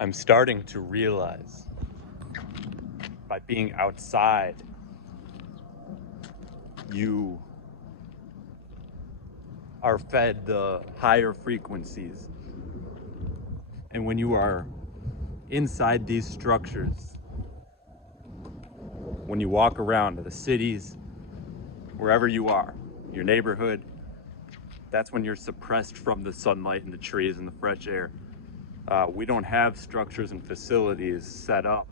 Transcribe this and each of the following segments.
I'm starting to realize by being outside, you are fed the higher frequencies. And when you are inside these structures, when you walk around the cities, wherever you are, your neighborhood, that's when you're suppressed from the sunlight and the trees and the fresh air. We don't have structures and facilities set up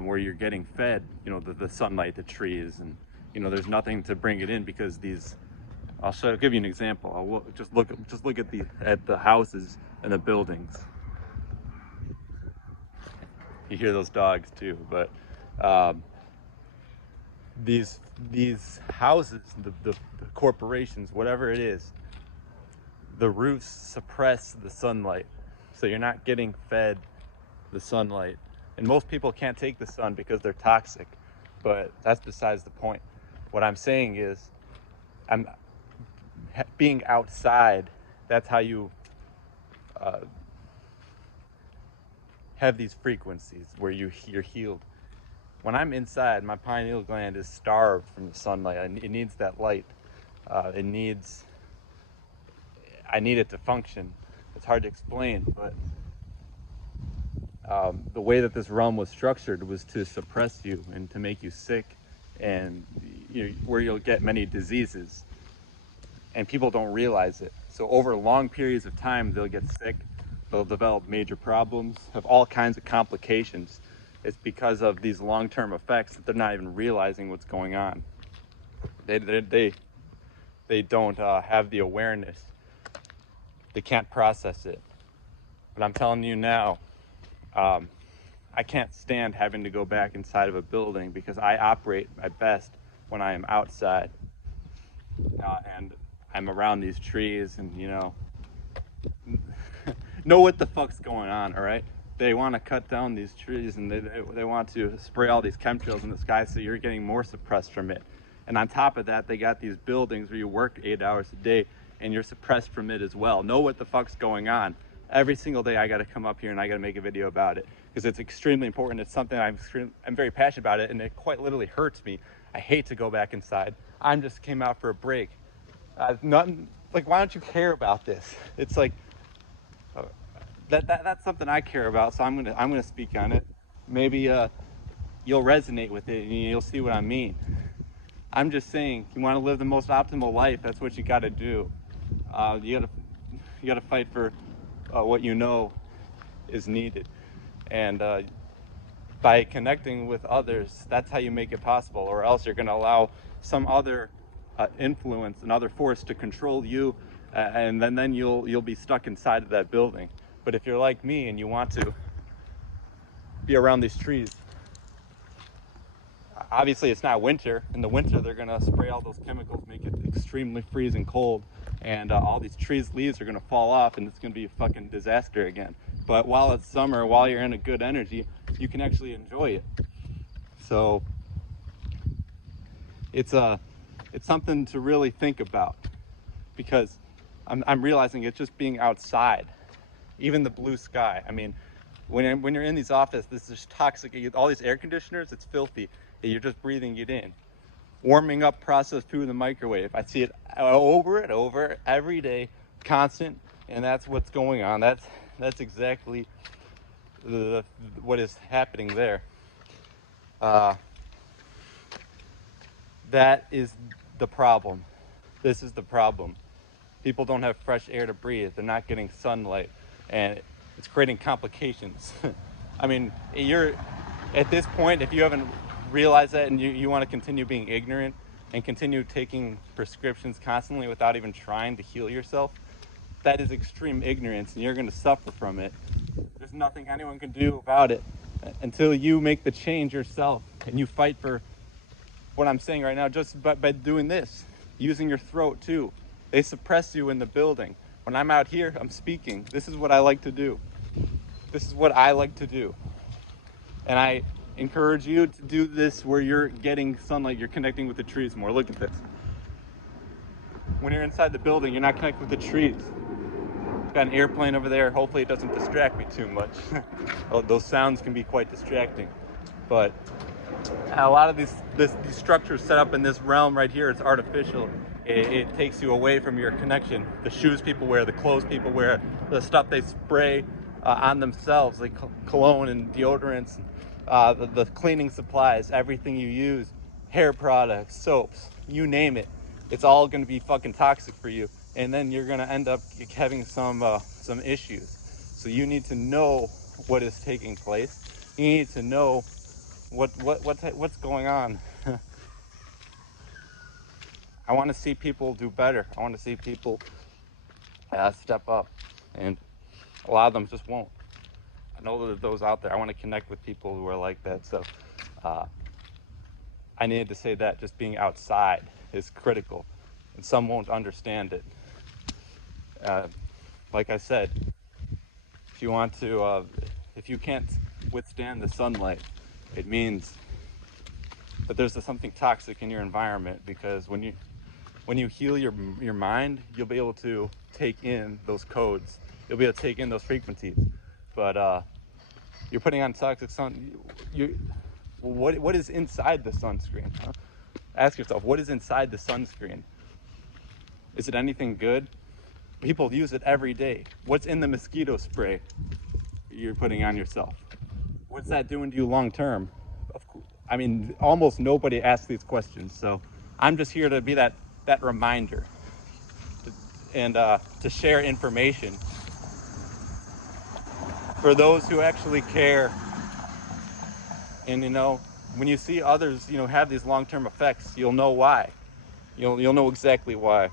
where you're getting fed, the sunlight, the trees, and there's nothing to bring it in because these. I'll give you an example. Just look at the houses and the buildings. You hear those dogs too, but these houses, the corporations, whatever it is, the roofs suppress the sunlight, so you're not getting fed the sunlight. And most people can't take the sun because they're toxic, but that's besides the point. What I'm saying is, being outside, that's how you have these frequencies where you're healed. When I'm inside, my pineal gland is starved from the sunlight. It needs that light. I need it to function. It's hard to explain, but the way that this realm was structured was to suppress you and to make you sick, and where you'll get many diseases. And people don't realize it. So over long periods of time, they'll get sick, they'll develop major problems, have all kinds of complications. It's because of these long-term effects that they're not even realizing what's going on. They don't have the awareness. They can't process it. But I'm telling you now, I can't stand having to go back inside of a building because I operate my best when I am outside. And I'm around these trees and, know what the fuck's going on, all right? They want to cut down these trees and they want to spray all these chemtrails in the sky, so you're getting more suppressed from it. And on top of that, they got these buildings where you work 8 hours a day and you're suppressed from it as well. Know what the fuck's going on. Every single day I got to come up here and I got to make a video about it because it's extremely important. It's something I'm very passionate about it, and it quite literally hurts me. I hate to go back inside. I just came out for a break. Nothing like, why don't you care about this? It's like that's something I care about, so I'm gonna speak on it. Maybe you'll resonate with it and you'll see what I mean. I'm just saying, you want to live the most optimal life. That's what you got to do. You gotta fight for what you know is needed, and by connecting with others, that's how you make it possible. Or else you're gonna allow some other influence, another force to control you, and then you'll be stuck inside of that building. But if you're like me and you want to be around these trees, obviously it's not winter. In the winter, they're gonna spray all those chemicals, make it extremely freezing cold, and all these trees' leaves are gonna fall off, and it's gonna be a fucking disaster again. But while it's summer, while you're in a good energy, you can actually enjoy it. So it's something to really think about, because I'm realizing it's just being outside, even the blue sky. I mean, when you're in these offices, this is toxic. All these air conditioners, it's filthy. You're just breathing it in. Warming up processed food in the microwave. I see it over and over every day, constant, and that's what's going on. That's exactly what is happening there. That is the problem. This is the problem. People don't have fresh air to breathe. They're not getting sunlight, and it's creating complications. I mean, you're at this point, if you haven't realized that and you want to continue being ignorant and continue taking prescriptions constantly without even trying to heal yourself, that is extreme ignorance, and you're going to suffer from it. There's nothing anyone can do about it until you make the change yourself and you fight for what I'm saying right now, just by doing this, using your throat too. They suppress you in the building. When I'm out here, I'm speaking. This is what I like to do. This is what I like to do. And I encourage you to do this where you're getting sunlight, you're connecting with the trees more. Look at this. When you're inside the building, you're not connecting with the trees. You got an airplane over there. Hopefully it doesn't distract me too much. Oh, those sounds can be quite distracting. But a lot of these structures set up in this realm right here, it's artificial. It takes you away from your connection. The shoes people wear, the clothes people wear, the stuff they spray on themselves, like cologne and deodorants, the cleaning supplies, everything you use, hair products, soaps, you name it. It's all going to be fucking toxic for you, and then you're going to end up having some issues. So you need to know what is taking place. You need to know what's going on. I want to see people do better. I want to see people step up, and a lot of them just won't. I know that those out there. I want to connect with people who are like that. So I needed to say that just being outside is critical, and some won't understand it. Like I said, if you want to, if you can't withstand the sunlight, it means that there's something toxic in your environment, because when you heal your mind, you'll be able to take in those codes. You'll be able to take in those frequencies. But you're putting on toxic sun. What is inside the sunscreen? Huh? Ask yourself, what is inside the sunscreen? Is it anything good? People use it every day. What's in the mosquito spray you're putting on yourself? What's that doing to you long term? I mean, almost nobody asks these questions. So I'm just here to be that reminder, and to share information for those who actually care. And when you see others have these long-term effects, you'll know why. You'll know exactly why.